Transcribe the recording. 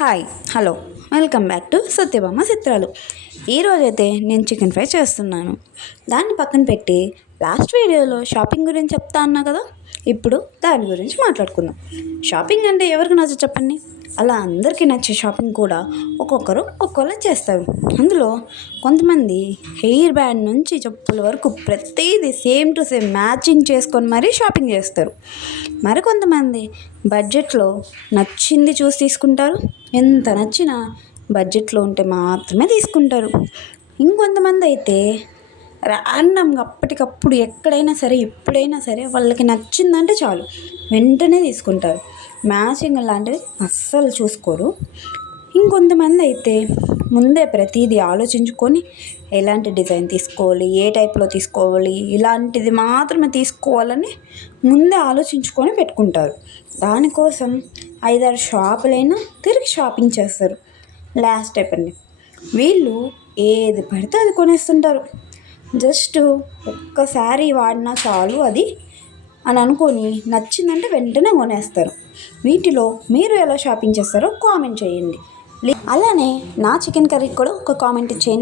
Hi hello welcome back to Satyabhama చిత్రాలు. ఈరోజైతే నేను చికెన్ ఫ్రై చేస్తున్నాను. దాన్ని పక్కన పెట్టి లాస్ట్ వీడియోలో షాపింగ్ గురించి చెప్తా అన్నా కదా, ఇప్పుడు దాని గురించి మాట్లాడుకుందాం. షాపింగ్ అంటే ఎవరికి నచ్చ చెప్పండి. అలా అందరికీ నచ్చే షాపింగ్ కూడా ఒక్కొక్కరు ఒక్కొక్కరు చేస్తారు. అందులో కొంతమంది హెయిర్ బ్యాండ్ నుంచి చెప్పుల వరకు ప్రతిదీ సేమ్ టు సేమ్ మ్యాచింగ్ చేసుకొని మరీ షాపింగ్ చేస్తారు. మరికొంతమంది బడ్జెట్లో నచ్చింది చూసి తీసుకుంటారు. ఎంత నచ్చినా బడ్జెట్లో ఉంటే మాత్రమే తీసుకుంటారు. ఇంకొంతమంది అయితే ర్యాండమ్గా అప్పటికప్పుడు ఎక్కడైనా సరే ఎప్పుడైనా సరే వాళ్ళకి నచ్చిందంటే చాలు వెంటనే తీసుకుంటారు. మ్యాచింగ్ లాంటివి అస్సలు చూసుకోరు. ఇంకొంతమంది అయితే ముందే ప్రతిదీ ఆలోచించుకొని ఎలాంటి డిజైన్ తీసుకోవాలి, ఏ టైప్లో తీసుకోవాలి, ఇలాంటిది మాత్రమే తీసుకోవాలని ముందే ఆలోచించుకొని పెట్టుకుంటారు. దానికోసం 5-6 షాపులైనా తిరిగి షాపింగ్ చేస్తారు. లాస్ట్ అయిపోయింది వీళ్ళు ఏది పడితే అది కొనేస్తుంటారు. జస్ట్ ఒక్కసారి వాడినా చాలు అది అని అనుకొని నచ్చిందంటే వెంటనే కొనేస్తారు. వీటిలో మీరు ఎలా షాపింగ్ చేస్తారో కామెంట్ చేయండి. అలానే నా చికెన్ కర్రీకి కూడా ఒక కామెంట్ ఇచ్చేయండి.